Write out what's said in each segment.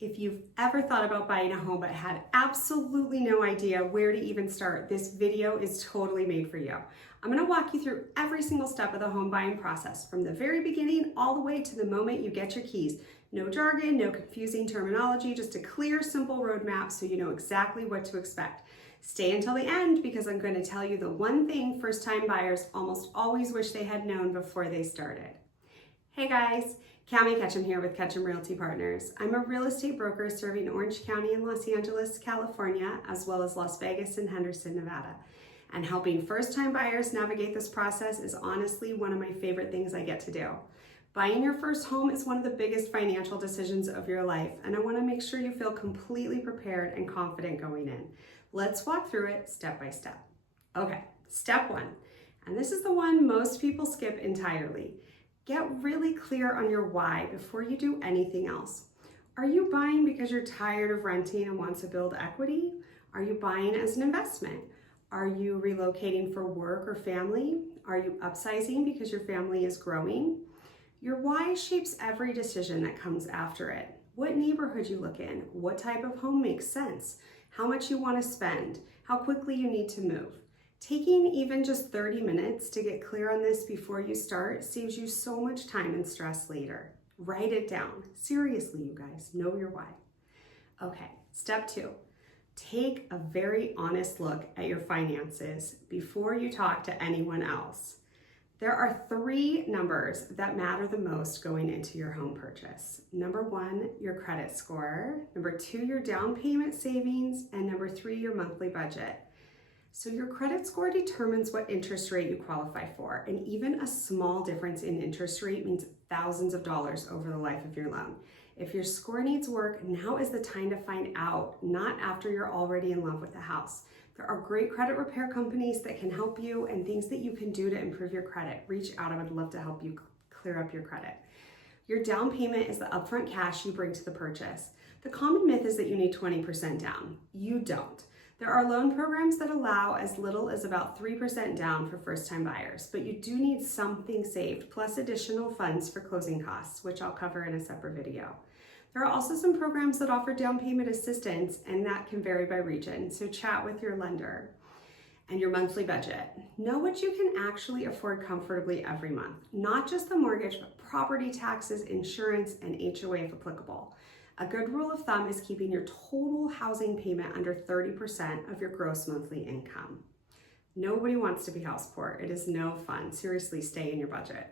If you've ever thought about buying a home but had absolutely no idea where to even start, this video is totally made for you. I'm going to walk you through every single step of the home buying process, from the very beginning all the way to the moment you get your keys. No jargon, no confusing terminology, just a clear, simple roadmap so you know exactly what to expect. Stay until the end because I'm going to tell you the one thing first-time buyers almost always wish they had known before they started. Hey guys, Kami Ketcham here with Ketcham Realty Partners. I'm a real estate broker serving Orange County and Los Angeles, California, as well as Las Vegas and Henderson, Nevada. And helping first-time buyers navigate this process is honestly one of my favorite things I get to do. Buying your first home is one of the biggest financial decisions of your life, and I want to make sure you feel completely prepared and confident going in. Let's walk through it step by step. Okay, step one, and this is the one most people skip entirely. Get really clear on your why before you do anything else. Are you buying because you're tired of renting and want to build equity? Are you buying as an investment? Are you relocating for work or family? Are you upsizing because your family is growing? Your why shapes every decision that comes after it. What neighborhood you look in, what type of home makes sense, how much you want to spend, how quickly you need to move. Taking even just 30 minutes to get clear on this before you start saves you so much time and stress later. Write it down. Seriously, you guys, know your why. Okay, step two, take a very honest look at your finances before you talk to anyone else. There are three numbers that matter the most going into your home purchase. Number one, your credit score. Number two, your down payment savings. And number three, your monthly budget. So your credit score determines what interest rate you qualify for, and even a small difference in interest rate means thousands of dollars over the life of your loan. If your score needs work, now is the time to find out, not after you're already in love with the house. There are great credit repair companies that can help you and things that you can do to improve your credit. Reach out, I would love to help you clear up your credit. Your down payment is the upfront cash you bring to the purchase. The common myth is that you need 20% down. You don't. There are loan programs that allow as little as about 3% down for first-time buyers, but you do need something saved, plus additional funds for closing costs, which I'll cover in a separate video. There are also some programs that offer down payment assistance, and that can vary by region, so chat with your lender. And your monthly budget. Know what you can actually afford comfortably every month, not just the mortgage, but property taxes, insurance, and HOA if applicable. A good rule of thumb is keeping your total housing payment under 30% of your gross monthly income. Nobody wants to be house poor. It is no fun. Seriously, stay in your budget.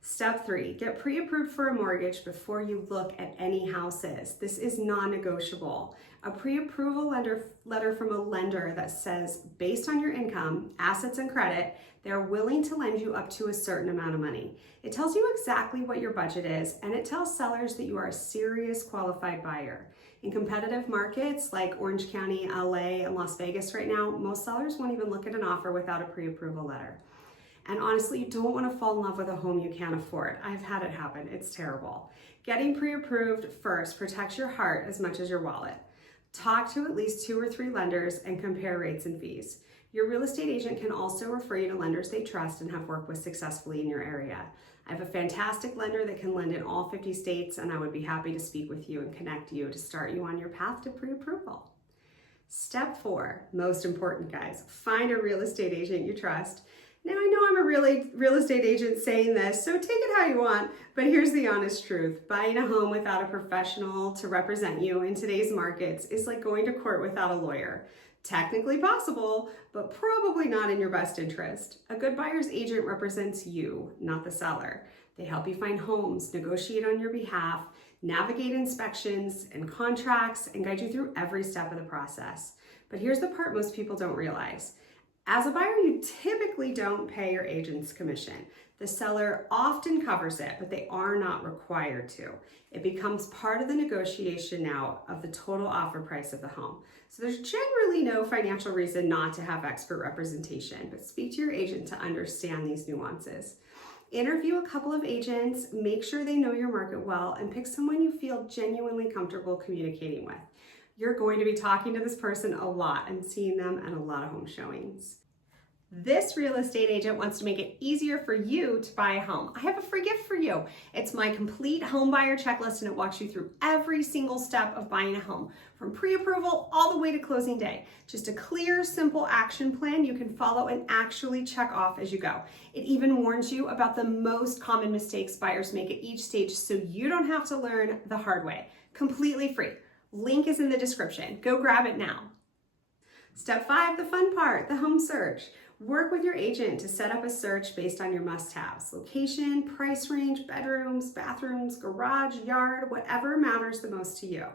Step three, get pre-approved for a mortgage before you look at any houses. This is non-negotiable. A pre-approval letter from a lender that says, based on your income, assets, and credit, they're willing to lend you up to a certain amount of money. It tells you exactly what your budget is, and it tells sellers that you are a serious qualified buyer. In competitive markets like Orange County, LA, and Las Vegas right now, most sellers won't even look at an offer without a pre-approval letter. And honestly, you don't want to fall in love with a home you can't afford. I've had it happen. It's terrible. Getting pre-approved first protects your heart as much as your wallet. Talk to at least 2 or 3 lenders and compare rates and fees. Your real estate agent can also refer you to lenders they trust and have worked with successfully in your area. I have a fantastic lender that can lend in all 50 states, and I would be happy to speak with you and connect you to start you on your path to pre-approval. Step 4, most important guys, find a real estate agent you trust. Now, I know I'm a real estate agent saying this, so take it how you want, but here's the honest truth. Buying a home without a professional to represent you in today's markets is like going to court without a lawyer. Technically possible, but probably not in your best interest. A good buyer's agent represents you, not the seller. They help you find homes, negotiate on your behalf, navigate inspections and contracts, and guide you through every step of the process. But here's the part most people don't realize. As a buyer, you typically don't pay your agent's commission. The seller often covers it, but they are not required to. It becomes part of the negotiation now of the total offer price of the home. So there's generally no financial reason not to have expert representation, but speak to your agent to understand these nuances. Interview a couple of agents, make sure they know your market well, and pick someone you feel genuinely comfortable communicating with. You're going to be talking to this person a lot and seeing them at a lot of home showings. This real estate agent wants to make it easier for you to buy a home. I have a free gift for you. It's my complete home buyer checklist, and it walks you through every single step of buying a home, from pre-approval all the way to closing day. Just a clear, simple action plan you can follow and actually check off as you go. It even warns you about the most common mistakes buyers make at each stage, so you don't have to learn the hard way. Completely free. Link is in the description. Go grab it now. Step 5, the fun part, the home search. Work with your agent to set up a search based on your must-haves: location, price range, bedrooms, bathrooms, garage, yard, whatever matters the most to you.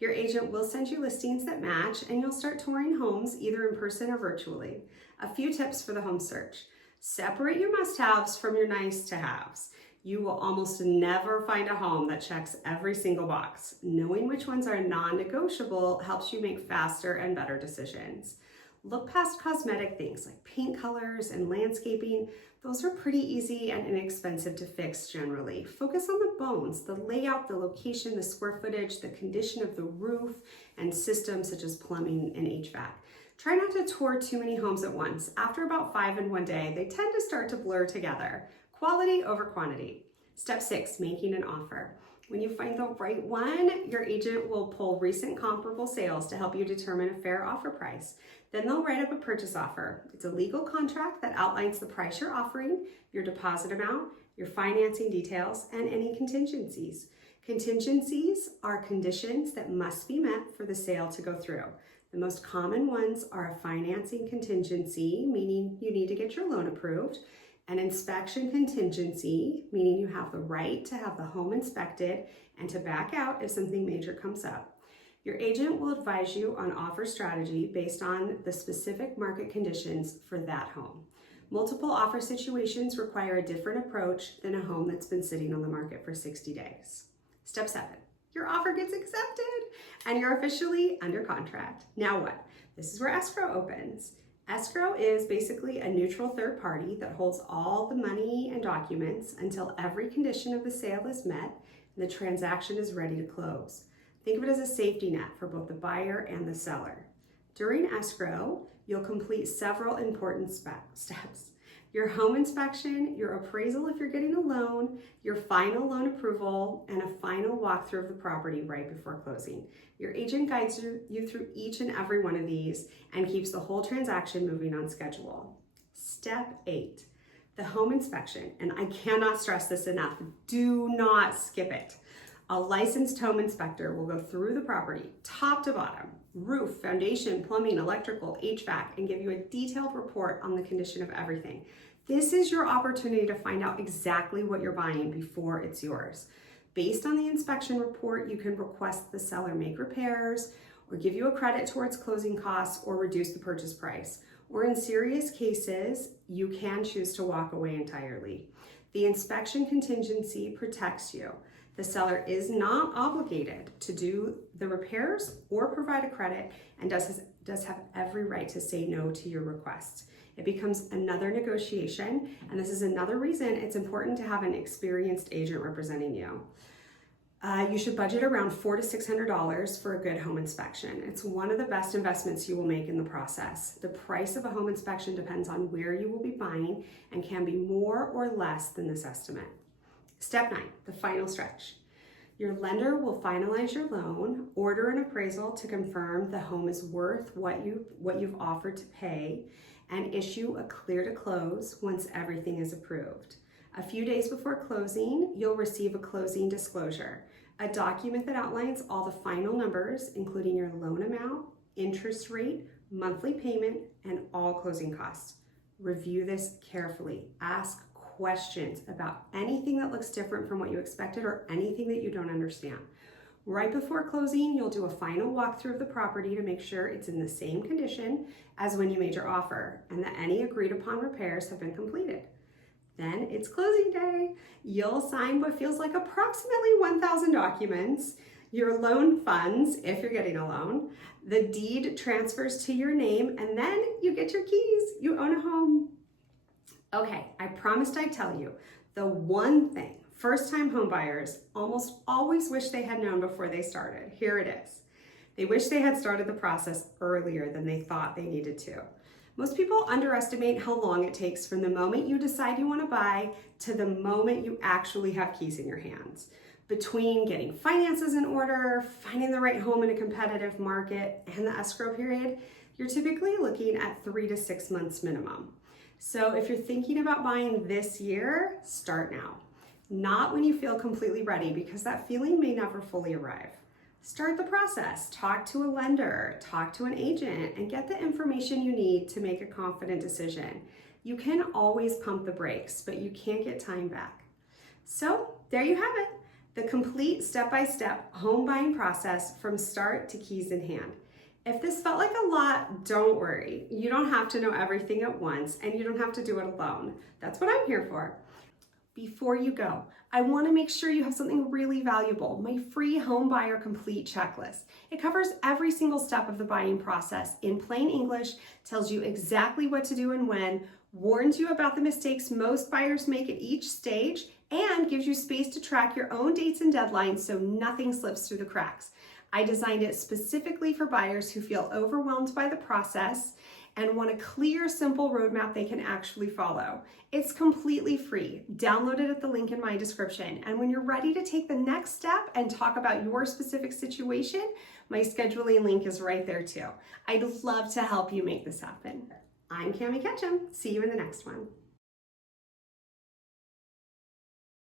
Your agent will send you listings that match, and you'll start touring homes either in person or virtually. A few tips for the home search. Separate your must-haves from your nice-to-haves. You will almost never find a home that checks every single box. Knowing which ones are non-negotiable helps you make faster and better decisions. Look past cosmetic things like paint colors and landscaping. Those are pretty easy and inexpensive to fix generally. Focus on the bones, the layout, the location, the square footage, the condition of the roof, and systems such as plumbing and HVAC. Try not to tour too many homes at once. After about 5 in one day, they tend to start to blur together. Quality over quantity. Step 6, making an offer. When you find the right one, your agent will pull recent comparable sales to help you determine a fair offer price. Then they'll write up a purchase offer. It's a legal contract that outlines the price you're offering, your deposit amount, your financing details, and any contingencies. Contingencies are conditions that must be met for the sale to go through. The most common ones are a financing contingency, meaning you need to get your loan approved, an inspection contingency, meaning you have the right to have the home inspected and to back out if something major comes up. Your agent will advise you on offer strategy based on the specific market conditions for that home. Multiple offer situations require a different approach than a home that's been sitting on the market for 60 days. Step 7, your offer gets accepted and you're officially under contract. Now what? This is where escrow opens. Escrow is basically a neutral third party that holds all the money and documents until every condition of the sale is met and the transaction is ready to close. Think of it as a safety net for both the buyer and the seller. During escrow, you'll complete several important steps. Your home inspection, your appraisal if you're getting a loan, your final loan approval, and a final walkthrough of the property right before closing. Your agent guides you through each and every one of these and keeps the whole transaction moving on schedule. Step 8, the home inspection. And I cannot stress this enough. Do not skip it. A licensed home inspector will go through the property, top to bottom, roof, foundation, plumbing, electrical, HVAC, and give you a detailed report on the condition of everything. This is your opportunity to find out exactly what you're buying before it's yours. Based on the inspection report, you can request the seller make repairs or give you a credit towards closing costs or reduce the purchase price. Or in serious cases, you can choose to walk away entirely. The inspection contingency protects you. The seller is not obligated to do the repairs or provide a credit and does have every right to say no to your request. It becomes another negotiation, and this is another reason it's important to have an experienced agent representing you. You should budget around $400 to $600 for a good home inspection. It's one of the best investments you will make in the process. The price of a home inspection depends on where you will be buying and can be more or less than this estimate. Step 9, the final stretch. Your lender will finalize your loan, order an appraisal to confirm the home is worth what you've offered to pay, and issue a clear to close once everything is approved. A few days before closing, you'll receive a closing disclosure, a document that outlines all the final numbers, including your loan amount, interest rate, monthly payment, and all closing costs. Review this carefully. Ask questions about anything that looks different from what you expected or anything that you don't understand. Right before closing, you'll do a final walkthrough of the property to make sure it's in the same condition as when you made your offer and that any agreed upon repairs have been completed. Then it's closing day. You'll sign what feels like approximately 1,000 documents, your loan funds, if you're getting a loan, the deed transfers to your name, and then you get your keys. You own a home. Okay, I promised I'd tell you the one thing first-time home buyers almost always wish they had known before they started. Here it is. They wish they had started the process earlier than they thought they needed to. Most people underestimate how long it takes from the moment you decide you want to buy to the moment you actually have keys in your hands. Between getting finances in order, finding the right home in a competitive market, and the escrow period, you're typically looking at 3 to 6 months minimum. So if you're thinking about buying this year, start now. Not when you feel completely ready, because that feeling may never fully arrive. Start the process, talk to a lender, talk to an agent, and get the information you need to make a confident decision. You can always pump the brakes, but you can't get time back. So there you have it, the complete step-by-step home buying process from start to keys in hand. If this felt like a lot, don't worry. You don't have to know everything at once, and you don't have to do it alone. That's what I'm here for. Before you go, I want to make sure you have something really valuable, my free home buyer complete checklist. It covers every single step of the buying process in plain English, tells you exactly what to do and when, warns you about the mistakes most buyers make at each stage, and gives you space to track your own dates and deadlines so nothing slips through the cracks. I designed it specifically for buyers who feel overwhelmed by the process and want a clear, simple roadmap they can actually follow. It's completely free. Download it at the link in my description. And when you're ready to take the next step and talk about your specific situation, my scheduling link is right there too. I'd love to help you make this happen. I'm Kami Ketcham. See you in the next one.